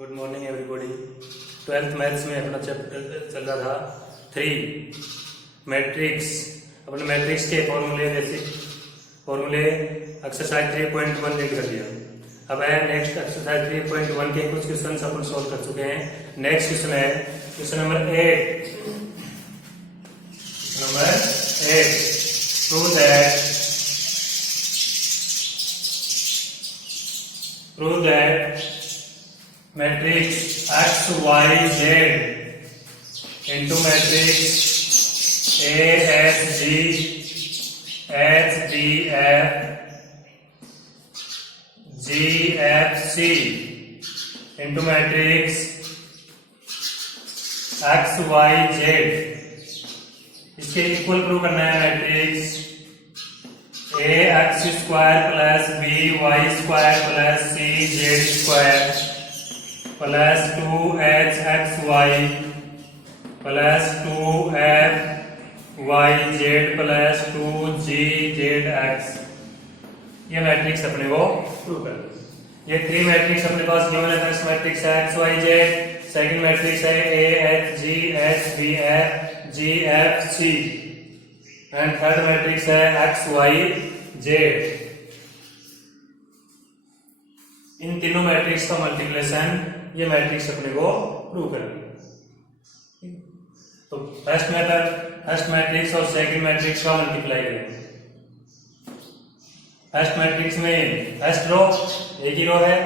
Good morning everybody. 12th maths में अपना chapter चल रहा था 3 मैट्रिक्स। अपने मैट्रिक्स के फॉर्मूले बेसिक फॉर्मूले एक्सरसाइज 3.1 रीड कर दिया। अब है नेक्स्ट एक्सरसाइज 3.1 के कुछ क्वेश्चन अपन सॉल्व कर चुके हैं। नेक्स्ट क्वेश्चन है question number 8। prove that matrix x y z into matrix A S G H D F G F C into matrix x y z इसके इक्वल प्रूव करना है। Matrix a x square plus b y square plus c z square plus 2h x y plus 2f y z plus 2g z x, ये matrix अपने को prove कर दो। ये 3 matrix अपने पास गिवन है। फर्स्ट मैट्रिक्स है x y z, second matrix है a h g h b f g f c and third matrix है एक्स वाई जेड। इन तीनों मैट्रिक्स का मल्टीप्लिकेशन ये मैट्रिक्स अपने को प्रूव करेंगे। तो फर्स्ट मैट्रिक्स और सेकंड मैट्रिक्स का मल्टीप्लाई करेंगे। फर्स्ट मैट्रिक्स में फर्स्ट रो एक ही रो है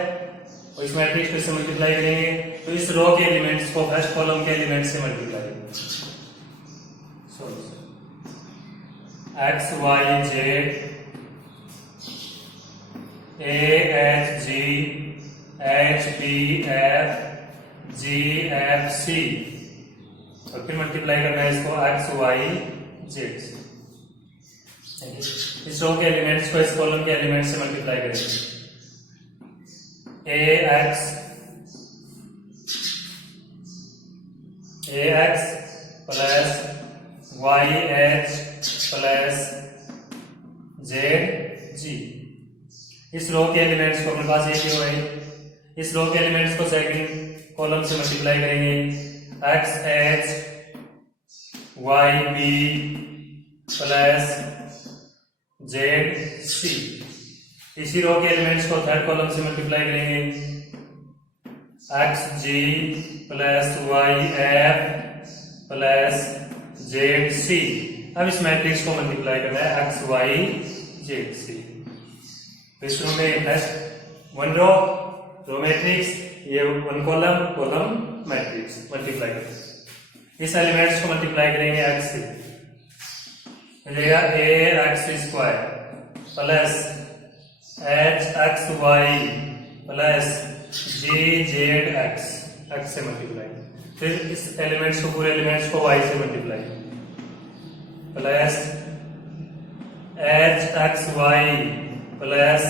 और इस मैट्रिक्स को इससे मल्टीप्लाई करेंगे तो इस रो के एलिमेंट्स को फर्स्ट कॉलम के एलिमेंट से मल्टीप्लाई करेंगे। X y z a h g h b f g f c और फिर मल्टीप्लाई करना है इसको एक्स वाई जेड से। इस रो के एलिमेंट्स को इस कॉलम के एलिमेंट से मल्टीप्लाई करेंगे। A x plus y h plus z g. इस रो के एलिमेंट्स को अपने पास एक ही रो है। इस रो के एलिमेंट्स को सेकंड कॉलम से मल्टीप्लाई करेंगे। X h y b plus z c. इसी रो के एलिमेंट्स को थर्ड कॉलम से मल्टीप्लाई करेंगे। X g plus y f plus z c. अब इस मैट्रिक्स को मल्टीप्लाई करना है एक्स वाई जेड सी। इस रो में फर्स्ट वन रो मैट्रिक्स, ये वन कॉलम मैट्रिक्स मल्टीप्लाई करेंगे। इस एलिमेंट्स को मल्टीप्लाई करेंगे एक्स से, मिलेगा a x square plus h x y plus g z x, x से मल्टीप्लाई। फिर इस एलिमेंट्स को पूरे एलिमेंट्स को वाई से multiply plus h x y plus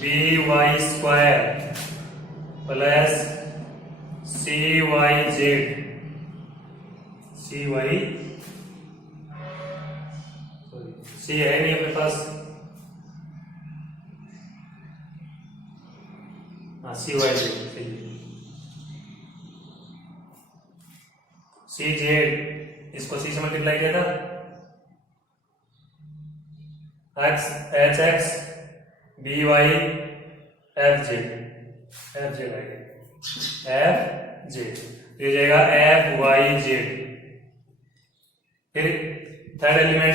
b y square plus c y z c y c है नहीं अपने पास, हाँ सी वाई जेड सी जेड। इसको सी से मल्टीप्लाई किया था। X h x b y f z ये जाएगा एफ वाई जेड। फिर थर्ड एलिमेंट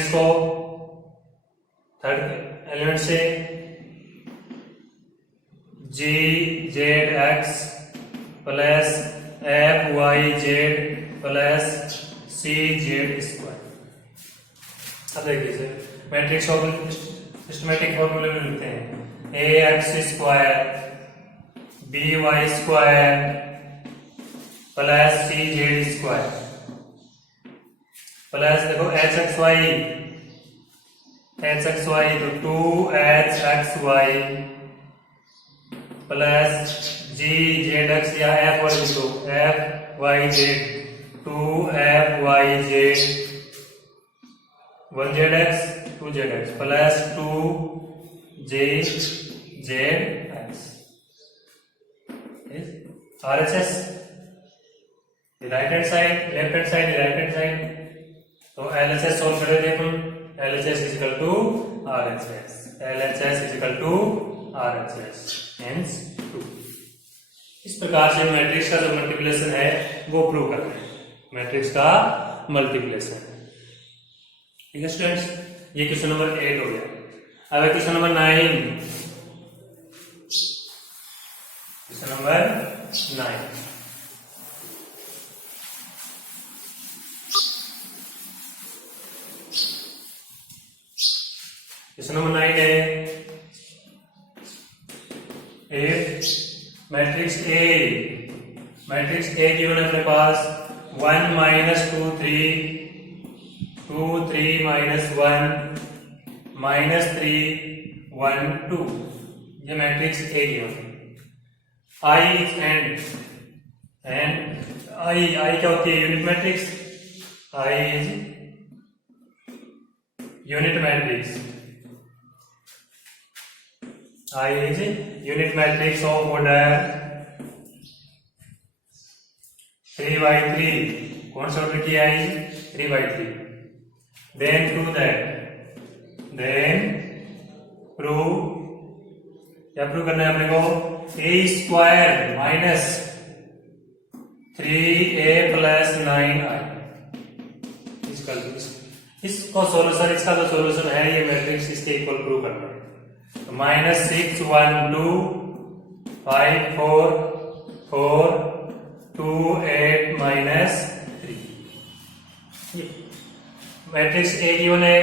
से g z x plus f y z plus c z square. अब देखिए मैट्रिक्स सिस्टमैटिक फॉर्मूले में लिखते हैं। A x square b y square plus c z square plus देखो एच एक्स वाई तो 2h x y plus g z x या f y लिखो F y z 2f y z 1zx 2zx plus 2jzx। RHS, right hand side, left hand side, right hand side, तो LHS solve कर देते हैं अपन। LHS is equal to RHS, LHS is equal to RHS, hence 2। इस प्रकार से matrix का जो मल्टीप्लिकेशन है वो प्रूव करते हैं, मैट्रिक्स का मल्टीप्लिकेशन। ठीक है स्टूडेंट्स, ये क्वेश्चन नंबर 8 हो गया। अब question number 9, question number 9। Question number 9 है, मैट्रिक्स ए गिवन है अपने पास 1 माइनस 2 3 2 3 माइनस 1 माइनस 3 1 2, ये matrix A given. I and I क्या होती है? Unit matrix. I is unit matrix, I is unit matrix of order 3 by 3. कौन सा ऑर्डर किया है? 3 by 3. Then prove that. Then prove, क्या प्रूव करना है अपने को? A square minus 3A plus 9I इसको सोल्यूशन, इसका जो सोल्यूशन है ये मैट्रिक्स इसके इक्वल प्रूव करना है। Minus 6 1 2 5 4 4 2 8 minus 3। Matrix A given है,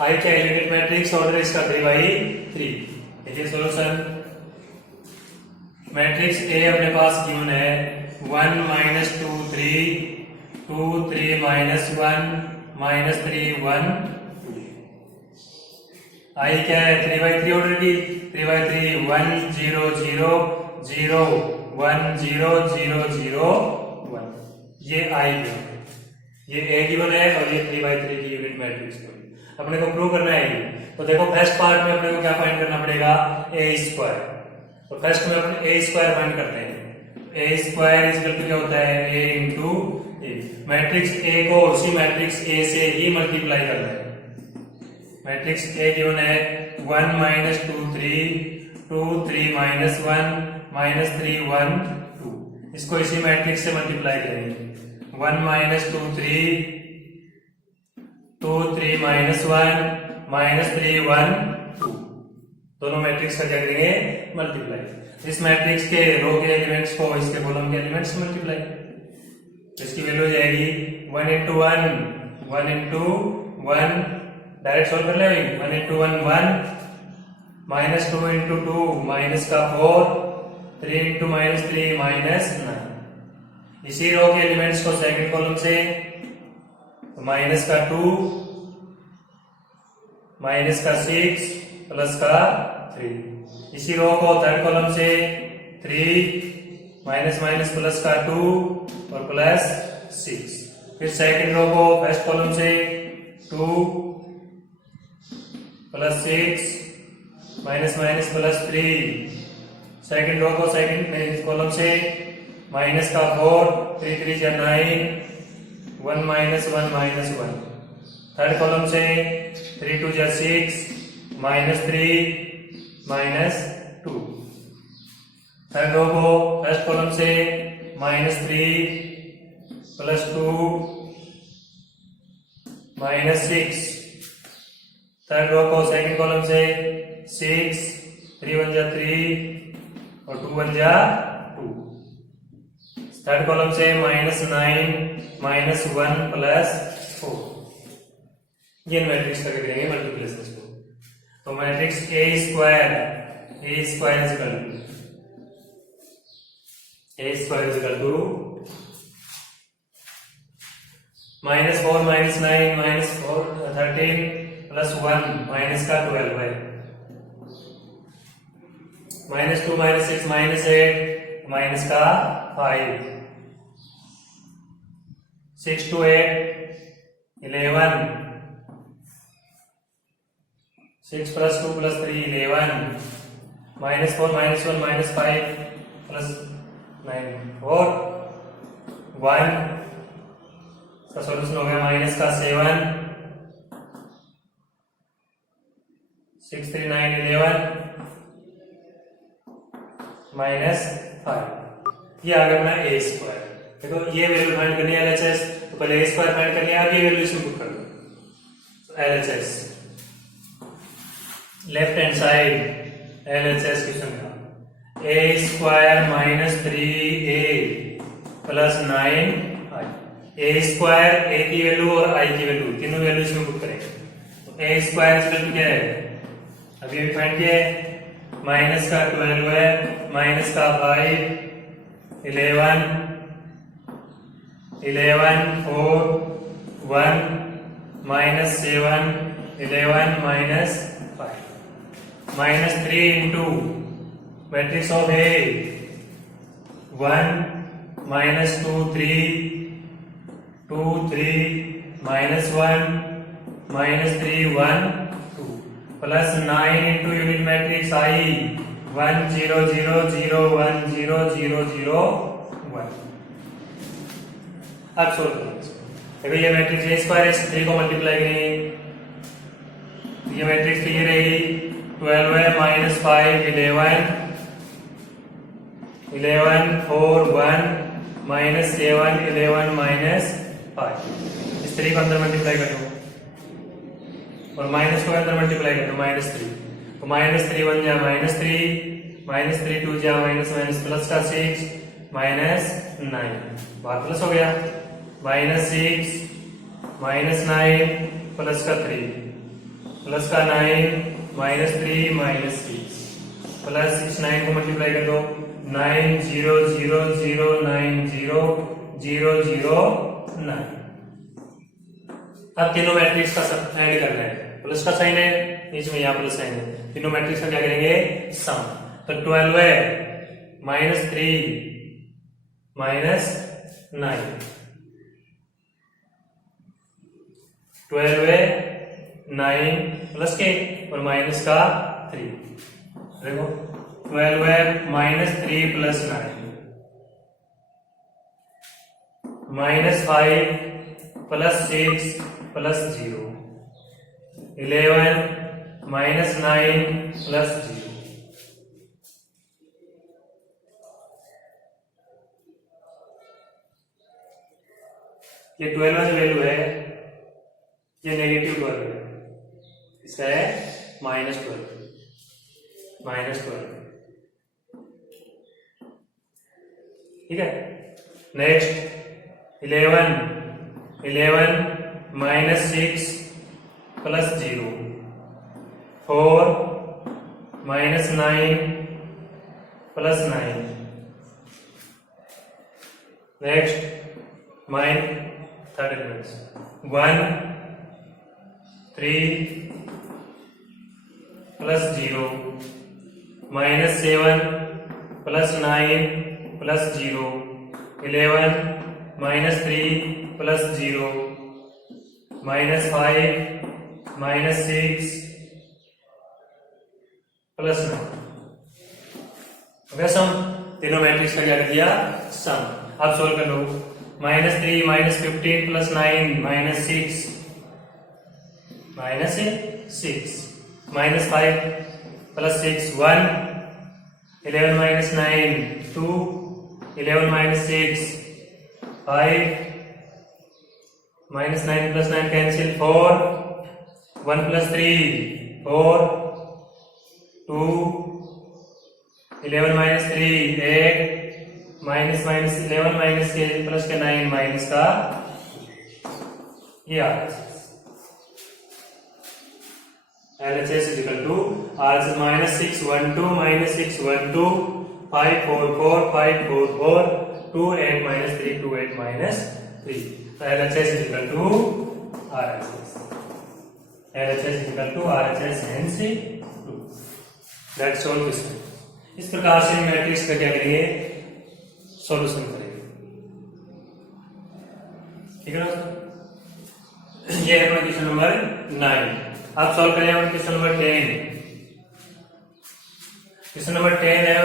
आई क्या यूनिट मैट्रिक्स, ऑर्डर इसका 3 by 3। देखिए सोल्यूशन, मैट्रिक्स ए अपने पास गिवन है 1 माइनस 2 3 2 3 माइनस 1 माइनस 3 1। आई क्या है? 3 by 3 ऑर्डर की, 3 by 3 1 0 0 0 1 0 0 0 1, ये आई गिवन है, ये ए गिवन है और ये 3 by 3 की यूनिट मैट्रिक्स अपने को प्रूव करना है। तो देखो फर्स्ट पार्ट में अपने को क्या फाइंड करना पड़ेगा? ए स्क्वायर। तो फर्स्ट में अपन ए स्क्वायर फाइंड करते हैं। ए स्क्वायर इज इक्वल टू क्या होता है? ए इंटू ए। मैट्रिक्स ए को उसी मैट्रिक्स ए से ही मल्टीप्लाई करना है। मैट्रिक्स ए गिवन है 1 माइनस 2 3 2 3 माइनस 1 माइनस 3 1 2, इसको इसी मैट्रिक्स से मल्टीप्लाई करेंगे। 1 माइनस 2 3 2 3 माइनस 1 माइनस 3 1 2, दोनों मैट्रिक्स का क्या करेंगे? मल्टीप्लाई। इस मैट्रिक्स के रो के एलिमेंट्स को इसके कॉलम के एलिमेंट्स से मल्टीप्लाई, इसकी वैल्यू हो जाएगी 1 इंटू 1 इंटू 1, डायरेक्ट सॉल्व कर ले। 1 इंटू 1 1, माइनस 2 इंटू 2 माइनस का 4, 3 इंटू माइनस 3 माइनस 9। इसी रो के एलिमेंट्स को सेकंड कॉलम से, तो माइनस का 2 माइनस का 6 प्लस का 3। इसी रो को थर्ड कॉलम से 3 माइनस माइनस प्लस का 2 और प्लस 6। फिर सेकंड रो को फर्स्ट कॉलम से 2 plus 6 minus minus plus 3। Second row को सेकंड कॉलम से माइनस का 4 3 3 जा 9 1 माइनस 1 माइनस 1। थर्ड कॉलम से 3 2 जा 6 माइनस 3 माइनस 2। थर्ड रो को फर्स्ट कॉलम से minus 3 plus 2 minus 6। Third row को सेकंड कॉलम से 6 3 1 जा 3 और 2 1 जा 2। थर्ड कॉलम से माइनस 9 माइनस 1 प्लस 4। ये मैट्रिक्स का करेंगे मल्टीप्लिकेशन को। तो matrix A square is equal to minus 4 minus 9 minus 4 13 plus 1 minus का 12 है, माइनस 2 माइनस 6 माइनस 8 माइनस का 5, 6 to 8 11, 6 plus 2 plus 3 11, minus 4 minus 1 minus 5 plus 9 और 1 का सॉल्यूशन हो गया माइनस का 7 6 3 9 11 माइनस 5। ये आ गया अपना ए स्क्वायर। देखो ये वैल्यू फाइंड करनी है एलएचएस, तो पहले ए स्क्वायर फाइंड कर लिया, अब ये वैल्यू इसमें पुट कर दो। LHS left hand side LHS question का a square minus 3a plus 9i। A square a की वैल्यू और आई की वैल्यू तीनों वैल्यू इसमें पुट करेंगे। तो ए स्क्वायर इक्वल क्या है, अभी अभी फाइंड किया है, माइनस का 12 है, माइनस का 5 11 4 1 minus 7 11 minus 5 minus 3 into matrix of A 1 minus 2 3 2 3 minus 1 minus 3 1 2 plus 9 into unit matrix आई 1 0 0 0 1 0 0 0 1। अब सोल्व करेंगे। देखो ये मैट्रिक्स ए स्क्वायर है, 3 को मल्टीप्लाई करेंगे, ये मैट्रिक्स की ये रहेगी 12 है माइनस 5 11 11 4 1 माइनस 7 11 माइनस 5। इस 3 को अंदर मल्टीप्लाई कर दो और माइनस को अंदर मल्टीप्लाई कर दो माइनस 3, तो माइनस 3 1 जा माइनस 3 माइनस 3 2 जा माइनस माइनस प्लस का 6 माइनस 9 बात प्लस हो गया, माइनस 6 माइनस 9 प्लस का 3 प्लस का 9 माइनस 3 माइनस 6 प्लस इस 9 को मल्टीप्लाई कर दो 9 0 0 0 9 0 0 0 9। अब तीनों मैट्रिक्स का सब ऐड करना है, प्लस का साइन है बीच में, यहाँ प्लस साइन है, तीनों मैट्रिक्स का क्या करेंगे सम। तो 12 है माइनस 3 माइनस 9 12 है 9 प्लस के और माइनस का 3। देखो 12 है minus 3 plus 9 minus 5 plus 6 plus 0 11 minus 9 plus 0। ये 12 जो वैल्यू है ये नेगेटिव 12 है, इसका है माइनस 12 ठीक है। Next 11 minus 6 plus 0 4 minus 9 plus 9। Next third element 1 3 plus 0 minus 7 plus 9 plus 0 11 minus 3 plus 0 minus 5 minus 6 plus 9। सम तीनों मैट्रिक्स का क्या कर दिया सम। अब सोल्व कर लो, minus 3 minus 15 plus 9 minus 6 minus 5 plus 6 1 11 minus 9 2 11 minus 6 5 minus 9 plus 9 cancel 4 1 plus 3 4 2 11 minus 3 8 minus minus 11 minus k plus k 9 minus का ये LHS is equal to R minus 6 1 2 minus 6 1 2 5 4 4 5 4 4 2 8 minus 3 2 8 minus 3। तो LHS is equal to RHS। LHS is equal to RHS hence 2। That's all question। इस प्रकार से matrix का क्या करेंगे solution करेंगे, ठीक है ना। ये है अपना क्वेश्चन नंबर 9। आप सॉल्व करें हम क्वेश्चन नंबर 10। क्वेश्चन नंबर 10 है,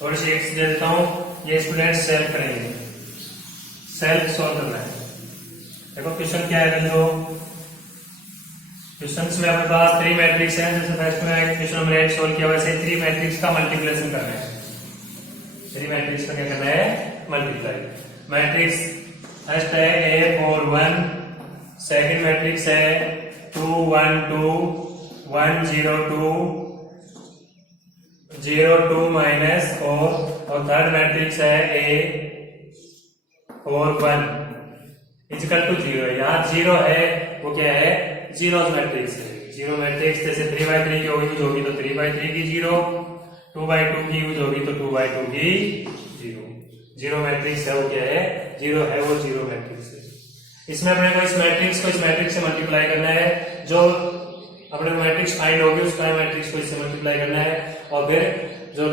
थोड़ी सी एक्स दे देता हूं। ये स्टूडेंट सेल्फ करेंगे, सेल्फ सॉल्व करना है। देखो क्वेश्चन क्या है बच्चों, क्वेश्चन में अपने पास 3 मैट्रिक्स है, जैसे फर्स्ट में क्वेश्चन नंबर 8 सोल्व किया वैसे 3 मैट्रिक्स का मल्टीप्लिकेशन करना है। 3 मैट्रिक्स का क्या करना है, मल्टीप्लाई। मैट्रिक्स फर्स्ट है A41, सेकंड मैट्रिक्स है 212 102 02 माइनस 4 और थर्ड मैट्रिक्स है A41 इक्वल टू 0 है। यहाँ 0 है वो क्या है, जीरोस मैट्रिक्स है। जीरो मैट्रिक्स जैसे 3/3 की यूज होगी तो 3/3 की 0, 2/2 की यूज होगी तो 2/2 की 0। जीरो मैट्रिक्स है वो क्या है, 0 है वो जीरो मैट्रिक्स है। इसमें अपने को इस मैट्रिक्स को इस मैट्रिक्स से मल्टीप्लाई करना है, जो अपने मैट्रिक्स फाइंड होगी उस मैट्रिक्स को इससे मल्टीप्लाई करना है और फिर जो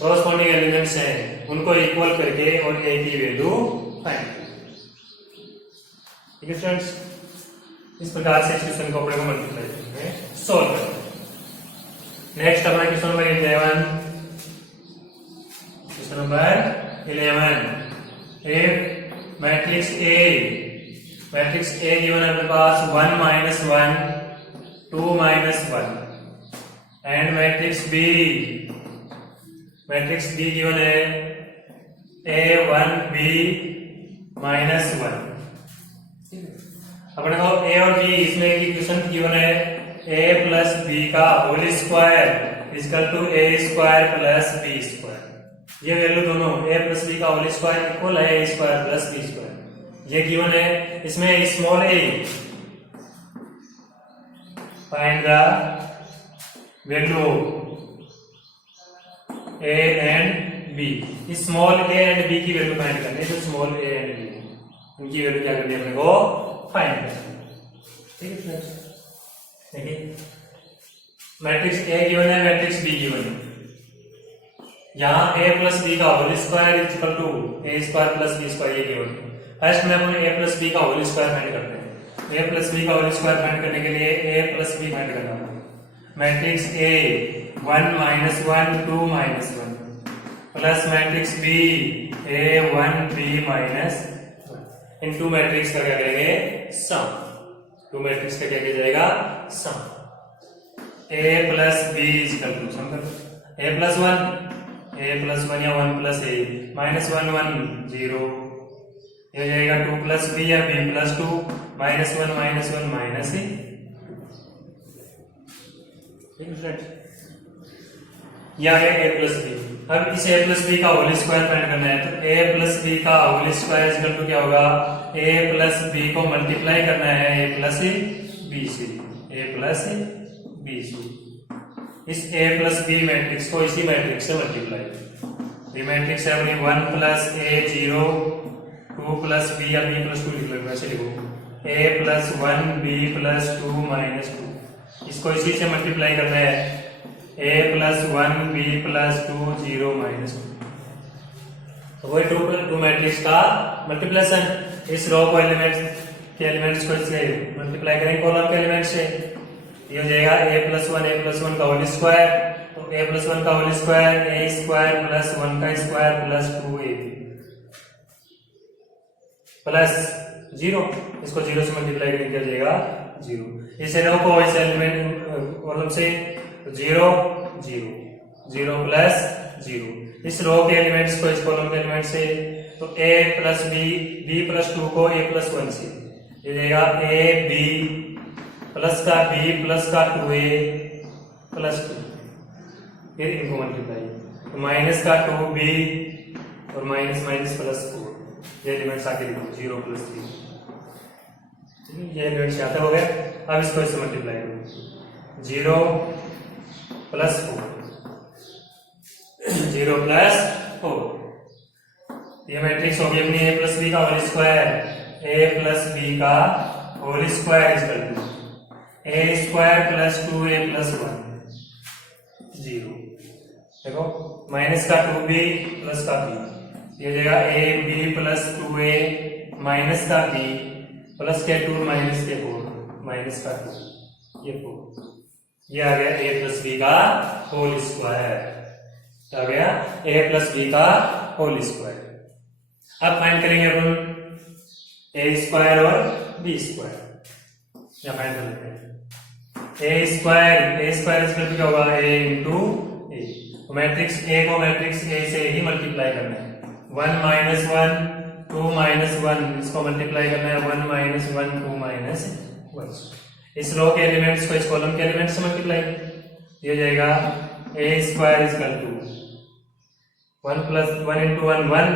कॉरस्पॉन्डिंग एलिमेंट्स हैं उनको इक्वल करके और ए की वैल्यू फाइंड। ठीक है फ्रेंड्स, इस प्रकार से क्वेश्चन को अपने को मल्टीप्लाई करके सॉल्व करना है। नेक्स्ट हमारा question number 11, question number 11 a matrix A given है अपने पास 1 -1 2 -1 एंड मैट्रिक्स बी गिवन है A1B -1। अपने को ए और बी इसमें इक्वेशन गिवन है a प्लस बी का whole square equal to a square plus b square. ये वैल्यू दोनों a प्लस बी का होल स्क्वायर इक्वल है a square plus b square, ये गिवन है। इसमें small a find the value a and b। Small a and b की value find करनी है, जो स्मॉल a एंड b उनकी वैल्यू क्या करनी है अपने को फाइंड करना। ठीक है फ्रेंड्स, देखिए मैट्रिक्स ए गिवन है, मैट्रिक्स बी गिवन है। यहाँ a प्लस बी का whole square equal to a square plus b square ये गिवन है। फर्स्ट में अपन a प्लस बी का होल स्क्वायर फाइंड करते हैं। a प्लस बी का होल स्क्वायर फाइंड करने के लिए a प्लस बी फाइंड करना है। Matrix a 1 -1 2 -1 plus matrix b A1B minus in two matrix का क्या करेंगे, सम। टू मैट्रिक्स का क्या किया जाएगा, sum. a plus b equal to sum कर a प्लस 1 या 1 प्लस a -1 1 0, ये हो जाएगा 2 प्लस बी या b प्लस 2 -1 -1 माइनस a। ठीक है फ्रेंड्स, ये आ गया a प्लस बी। अब इस a प्लस बी का होल स्क्वायर फाइंड करना है, तो a प्लस बी का होल स्क्वायर इक्वल टू क्या होगा, a प्लस बी को मल्टीप्लाई करना है a प्लस बी से, a प्लस बी से। इस a प्लस बी मैट्रिक्स को इसी मैट्रिक्स से मल्टीप्लाई। ये मैट्रिक्स है अपनी 1 प्लस a 0 2 प्लस बी या b प्लस 2 लिख लो, वैसे लिखो a plus 1 b plus 2 minus 2। इसको इसी से मल्टीप्लाई करना है a plus 1 b plus 2 0 minus 2। तो वही टू मैट्रिक्स का मल्टीप्लिकेशन। इस रो को एलिमेंट्स को इससे मल्टीप्लाई करेंगे कॉलम के एलिमेंट से, ये हो जाएगा a प्लस 1 का होल स्क्वायर, तो a प्लस 1 का whole square a square plus 1 का स्क्वायर प्लस 2ab प्लस 0। इसको 0 से मल्टीप्लाई करेंगे क्या जाएगा 0। इस रो को इस एलिमेंट कॉलम से 0 0 0 प्लस 0। इस रो के एलिमेंट्स को इस कॉलम के एलिमेंट से, तो a प्लस b प्लस 2 को a प्लस 1 से, ये जाएगा a b प्लस का b प्लस का 2a प्लस 2, फिर इनको मल्टीप्लाई, तो माइनस का 2b और माइनस माइनस प्लस 4, ये एलिमेंट्स आके लिखो 0 प्लस 3। ये एलिमेंट्स आता हो गया। अब इसको इससे मल्टीप्लाई करो 0 प्लस 4 0 प्लस 4। ये मैट्रिक्स होगी अपनी a प्लस बी का whole square, a plus b का whole square equal to a square plus 2a plus 1 0। देखो माइनस का 2b प्लस का b, ये हो जाएगा a b plus 2a minus का b प्लस के 2 माइनस के 4 माइनस का 2 ये 4। ये आ गया a प्लस बी का होल स्क्वायर। आ गया a प्लस बी का होल स्क्वायर। अब फाइंड करेंगे अपन a स्क्वायर और b स्क्वायर, या फाइंड कर लेते हैं a स्क्वायर इक्वल क्या होगा a इंटू ए। तो मैट्रिक्स a को मैट्रिक्स a से ही मल्टीप्लाई करना है, 1 माइनस 1 2 माइनस 1, इसको मल्टीप्लाई करना है 1 माइनस 1 2 माइनस 1। इस रो के एलिमेंट्स को इस कॉलम के एलिमेंट्स से मल्टीप्लाई, ये हो जाएगा a square equal to 1 plus 1 into 1 1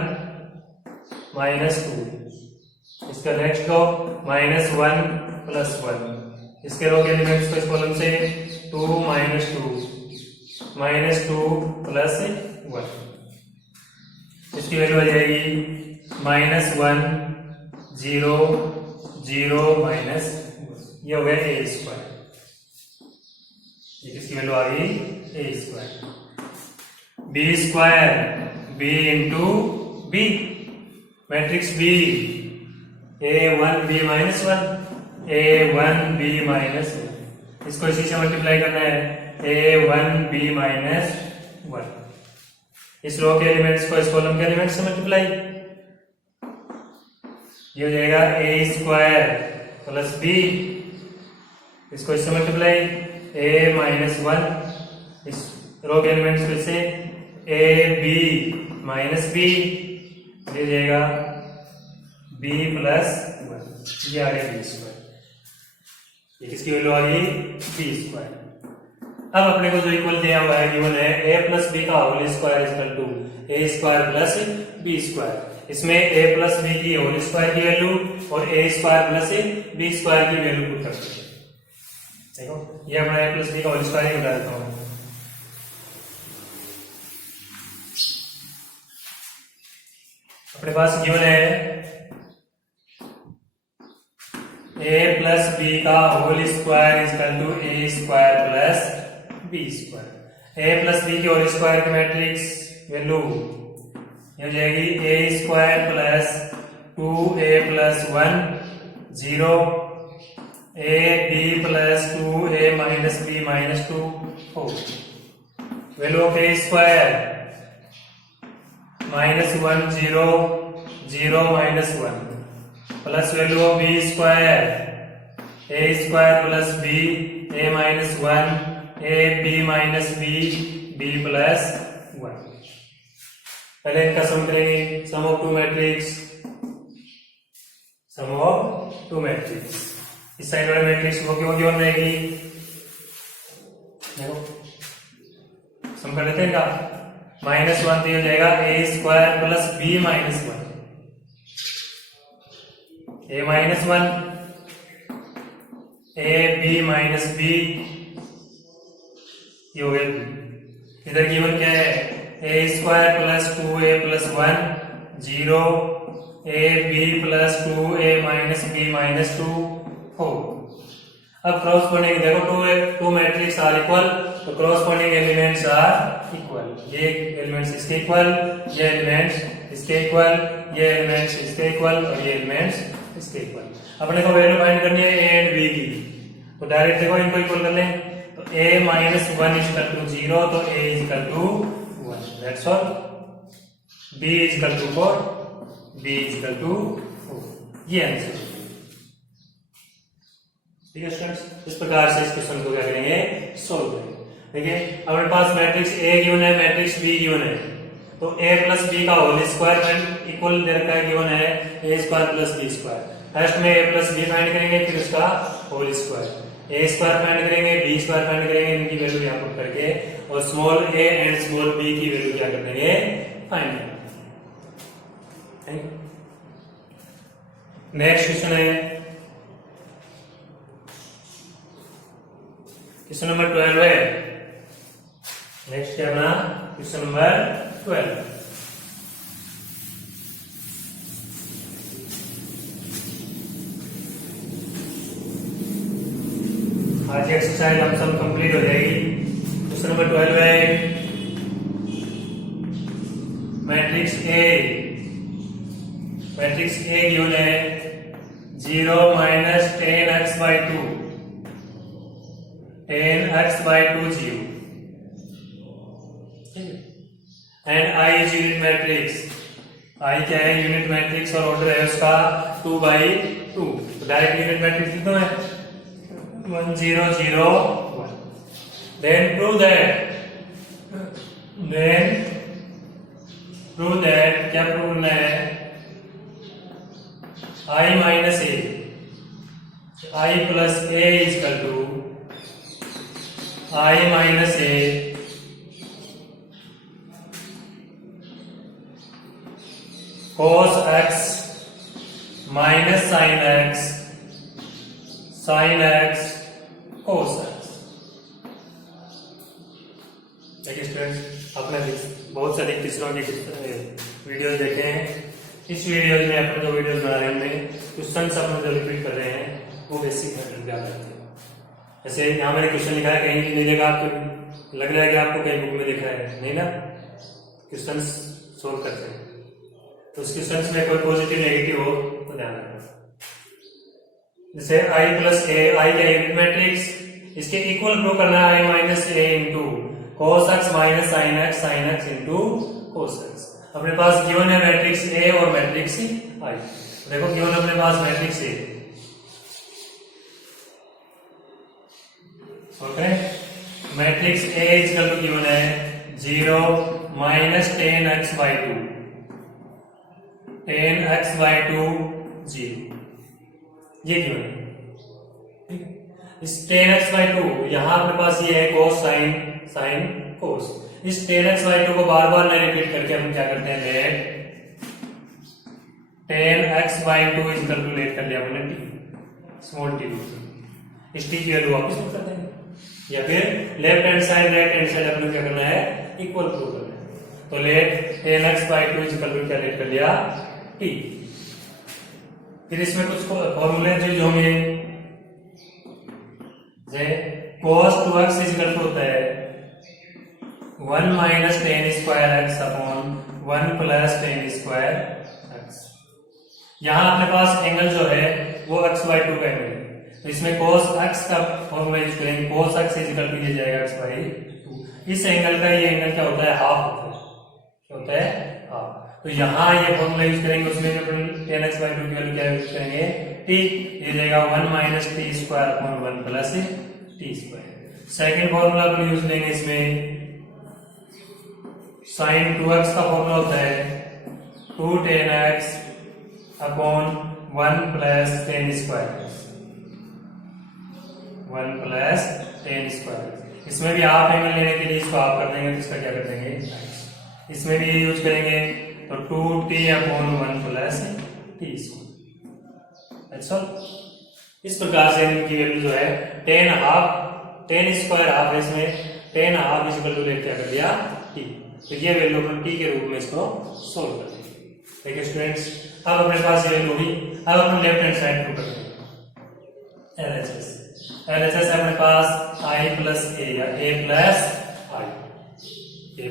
minus 2, इसका नेक्स्ट रो माइनस 1 प्लस 1, इसके रो के एलिमेंट्स को इस कॉलम से 2 माइनस 2 प्लस 1, इसकी वैल्यू आ जाएगी माइनस 1 0 0 माइनस, ये हो गया ए स्क्वायर। ये किसकी वैल्यू आ गई a square. B square b into b, matrix b a1 b minus 1 a1 b minus 1, इसको इसी से मल्टीप्लाई करना है a1 b माइनस 1। इस रो के एलिमेंट्स को इस कॉलम के एलिमेंट्स से मल्टीप्लाई, ये हो जाएगा a स्क्वायर प्लस b, इसको इससे मल्टीप्लाई a माइनस 1, इस रो के एलिमेंट्स फिर से a b माइनस b, ये हो जाएगा b प्लस 1, ये आ गया b स्क्वायर। ये किसकी वैल्यू आ गई b स्क्वायर। अब अपने को जो इक्वल दिया हुआ है गिवन है a प्लस बी का whole square equal to a square plus b square. इसमें a प्लस b की होल स्क्वायर की वैल्यू और a square plus b square की वैल्यू पुट करते हैं। देखो ये अपना a प्लस b का होल स्क्वायर ही बता देता हूं। अपने पास गिवन है a प्लस b का whole square equal to a square plus b square. a plus b की होल स्क्वायर की मैट्रिक्स वैल्यू ये हो जाएगी a square plus 2a plus 1 0 a b plus 2a minus b minus 2 4, value of a square minus 1 0 0 minus 1 plus value of b square a square plus b a minus 1 a b minus b plus 1। पहले इनका sum करेंगे, sum of two matrix, sum of two matrix. इस side वाले matrix वो क्यों क्यों रहेगी, देखो सम कर लेते हैं इनका। माइनस 1 तो हो जाएगा a square plus b minus 1, a minus 1 a b minus b, ये हो गया। इधर गिवन क्या है a square plus 2a plus 1 0 a b plus 2a minus b minus 2 4। अब क्रॉसपोंडिंग देखो टू मैट्रिक्स आर इक्वल, तो क्रॉसपोंडिंग एलिमेंट्स आर इक्वल। ये एलिमेंट्स इसके इक्वल, ये एलिमेंट्स इसके इक्वल, ये एलिमेंट्स इसके इक्वल और ये एलिमेंट्स इसके इक्वल। अपने को वैल्यू फाइंड करनी है a एंड b की, तो डायरेक्ट देखो इनको इक्वल कर लें। तो a माइनस 1 इक्वल टू 0, तो a equal to 1, that's all. b equal to 4, b equal to 4, ये आंसर। ठीक है स्टूडेंट्स, इस प्रकार से इस क्वेश्चन को क्या करेंगे, सोल्व करेंगे। देखिए हमारे पास मैट्रिक्स a गिवन है, मैट्रिक्स b गिवन है, तो a प्लस b का होल स्क्वायर इक्वल दे रखा है, गिवन है a square plus b square. First में a प्लस b फाइंड करेंगे, फिर उसका whole square, a square find करेंगे, b स्क्वायर फाइंड करेंगे, इनकी वैल्यू यहाँ पुट करके, और small a and small b की वैल्यू क्या कर देंगे, फाइंड करेंगे। नेक्स्ट क्वेश्चन है क्वेश्चन नंबर 12 है। नेक्स्ट है अपना क्वेश्चन नंबर 12। आज की एक्सरसाइज हम सब कंप्लीट हो जाएगी। क्वेश्चन नंबर 12 है मैट्रिक्स ए गिवन है 0 माइनस 10x/2 10x/2 0। And I is unit matrix. I क्या है? यूनिट मैट्रिक्स और ऑर्डर है उसका 2/2। डायरेक्ट यूनिट मैट्रिक्स लिखो है 1 0 0 1। देन प्रूव दैट क्या प्रूव करना है? I minus a, I plus a is equal to I minus a cos x minus sine x cos x। देखिए स्टूडेंट्स, आपने बहुत से अधिक तीसरों की वीडियोस देखे हैं। इस वीडियोस में अपने जो वीडियोस बना रहे हैं उनमें क्वेश्चन अपने जो रिपीट कर रहे हैं वो बेसिक मेथड पे आ जाते हैं। जैसे यहाँ मैंने क्वेश्चन लिखा है, कहीं नहीं देगा आपको, लग रहा है कि आपको कहीं बुक में दिख रहा है, नहीं ना? क्वेश्चन सोल्व करते हैं तो उस क्वेश्चन में कोई पॉजिटिव नेगेटिव हो तो ध्यान रखना। जैसे आई प्लस ए, आई का यूनिट मैट्रिक्स, इसके इक्वल प्रूव करना है I minus a into cos x minus sine x into cos x। अपने पास गिवन है मैट्रिक्स ए और मैट्रिक्स आई। देखो गिवन अपने पास matrix a, okay. Matrix a is equal to given है 0 माइनस 10x/2 0, ये क्यों है? इस 10x/2 यहां अपने पास ये है cos साइन cos। इस 10x/2 को बार बार नहीं रिपीट करके हम क्या करते हैं, let 10x/2 is equal to let कर लिया हमने t, स्मॉल t। इस t की वैल्यू वापस पुट कर देंगे या फिर left hand side right hand side अपने क्या करना है, इक्वल प्रूव करना है। तो let 10x/2 is equal to क्या लेट कर लिया, t। फिर इसमें कुछ फॉर्मूले यूज होंगे, cos 2x is equal to होता है 1 minus 10 square x upon 1 plus 10 square x। यहां अपने पास एंगल जो है वो x/2 का एंगल है, तो इसमें cos x का फॉर्मूला यूज करेंगे। cos x is equal to ये जाएगा x/2। इस एंगल का ये एंगल क्या होता है, हाफ होता है। क्या होता है, हाफ। तो यहाँ ये फॉर्मूला यूज करेंगे, उसमें 10x/2 की वैल्यू क्या यूज करेंगे, t। ये जाएगा 1 minus t square upon 1 plus t square. Second formula अपन यूज लेंगे, इसमें साइन 2x का फॉर्मूला होता है 2 10x upon 1 plus 10 square 1 plus 10 square. इसमें भी हाफ एंगल लेने के लिए इसको हाफ कर देंगे, तो इसका क्या कर देंगे, इसमें भी यूज करेंगे तो 2t upon 1 plus t square. अच्छा, इस प्रकार से इनकी वैल्यू जो है 10 स्क्वायर हाफ है, इसमें 10 half is equal to let क्या कर दिया, t। तो ये वैल्यू अपन t के रूप में इसको सोल्व कर देंगे। ठीक है स्टूडेंट्स, अब अपने पास ये वैल्यू हुई। अब अपन लेफ्ट हैंड साइड प्रूव करते हैं LHS। LHS है अपने पास i प्लस a या a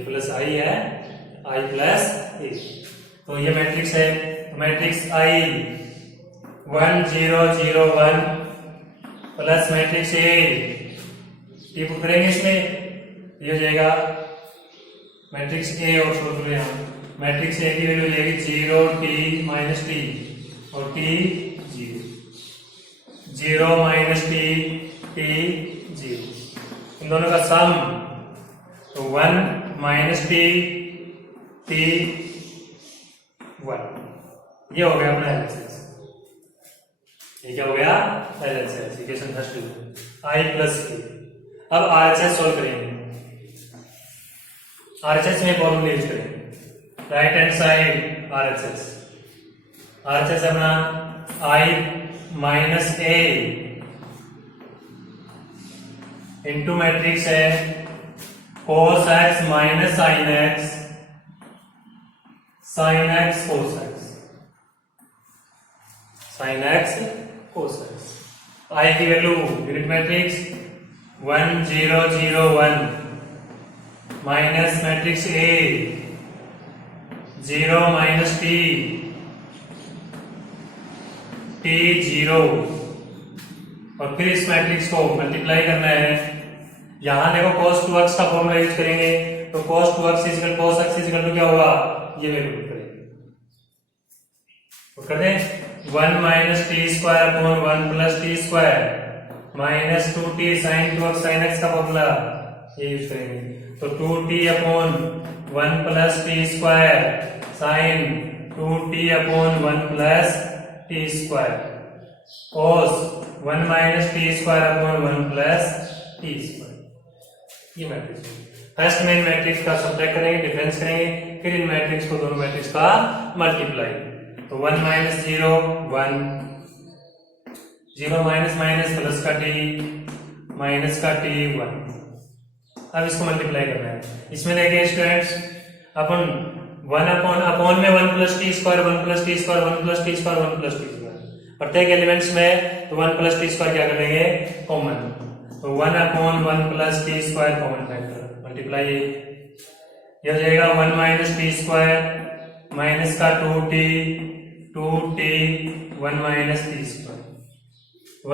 प्लस i है, i प्लस a। तो ये मैट्रिक्स है, तो matrix i 1 0 0 1 plus matrix a, t put करेंगे इसमें, ये हो जाएगा मैट्रिक्स ए और सोल्व यहाँ मैट्रिक्स ए की वैल्यू जाएगी 0 t माइनस टी और t 0 माइनस टी t 0। इन दोनों का सम तो 1 माइनस टी t 1। ये हो गया अपना LHS। ये क्या हो गया, LHS equation first i plus a। अब RHS सोल्व करेंगे। RHS में फॉर्मूला यूज करेंगे, राइट हैंड साइड RHS अपना i minus a into matrix है cos x minus sine x cos x cos x। i की value unit matrix 1 0 0 1 minus matrix A 0 minus t 0 और फिर इस matrix को multiply करना है। यहां देखो cos 2x का फॉर्मूला यूज करेंगे तो cos 2x equal cos x equal to क्या होगा, ये वैल्यू पुट करेंगे। पुट कर दें 1 minus T square upon 1 plus T square minus 2t sin 2x sin x का फॉर्मूला ये यूज करेंगे। तो 2t upon 1 plus T square sine 2t upon 1 plus T square cos 1 minus T square upon 1 plus T square. ये matrix first में इन matrix का subtract करेंगे, difference करेंगे, फिर इन मैट्रिक्स को दोनों मैट्रिक्स का मल्टीप्लाई। तो 1 माइनस 0 1, 0 माइनस माइनस प्लस का t माइनस का t 1। अब इसको मल्टीप्लाई करना है। इसमें देखिए स्टूडेंट्स अपन 1 अपॉन में 1 plus T square 1 plus T square 1 plus T square 1 plus T square प्रत्येक एलिमेंट्स में, तो 1 प्लस टी स्क्वायर क्या करेंगे कॉमन, तो 1 upon 1 plus T square common factor multiply ये हो जाएगा 1 माइनस टी स्क्वायर माइनस का 2t 1 minus T square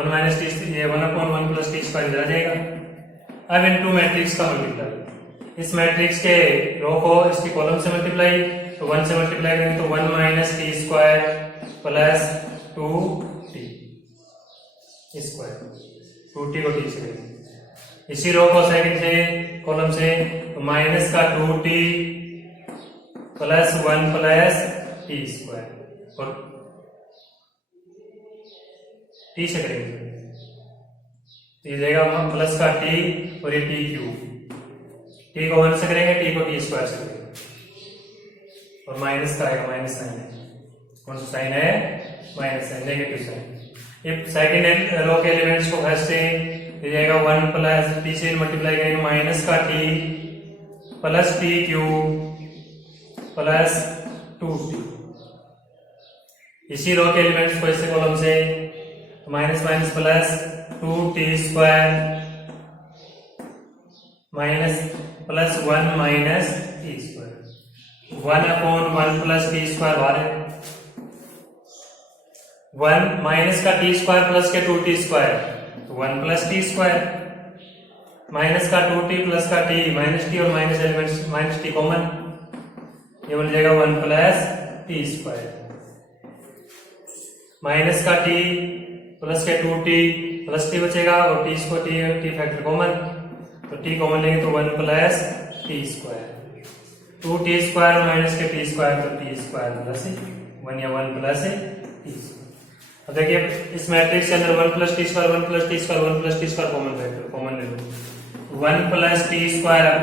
1 minus T ये 1 अपॉन 1 प्लस टी स्क्वायर इधर आ जाएगा। अब इन टू मैट्रिक्स का मल्टीप्लाई, इस मैट्रिक्स के रो को इसकी कॉलम से मल्टीप्लाई, तो 1 से मल्टीप्लाई करेंगे तो 1 minus T square plus 2t square 2t को t से करेंगे। इसी रो को सेकंड से कॉलम से तो माइनस का 2t plus 1 plus T square और t से करेंगे ये जाएगा प्लस का t और ये t क्यूब, t को 1 से करेंगे t को t स्क्वायर से करेंगे और माइनस का आएगा माइनस साइन है, कौन सा साइन है माइनस साइन नेगेटिव साइन। ये सेकंड रो के एलिमेंट्स को फर्स्ट से ये जाएगा 1 प्लस t से मल्टीप्लाई करेंगे माइनस का t plus t cube plus 2t। इसी रो के एलिमेंट्स को ऐसे कॉलम से minus minus plus 2t square minus plus 1 minus T square 1 upon 1 plus T square बाहर है 1 माइनस का टी स्क्वायर प्लस के 2t स्क्वायर तो 1 प्लस टी स्क्वायर माइनस का 2t प्लस का t माइनस टी और minus elements minus T common ये बन जाएगा 1 प्लस टी स्क्वायर माइनस का t प्लस के 2t प्लस t बचेगा और t को t फैक्टर कॉमन तो t कॉमन लेंगे तो 1 plus T square 2t square minus के t स्क्वायर तो t स्क्वायर प्लस 1 या 1 प्लस t। अब देखिए इस मैट्रिक्स के अंदर 1 plus T square 1 plus T square 1 plus T square common factor common ले लो 1 प्लस टी स्क्वायर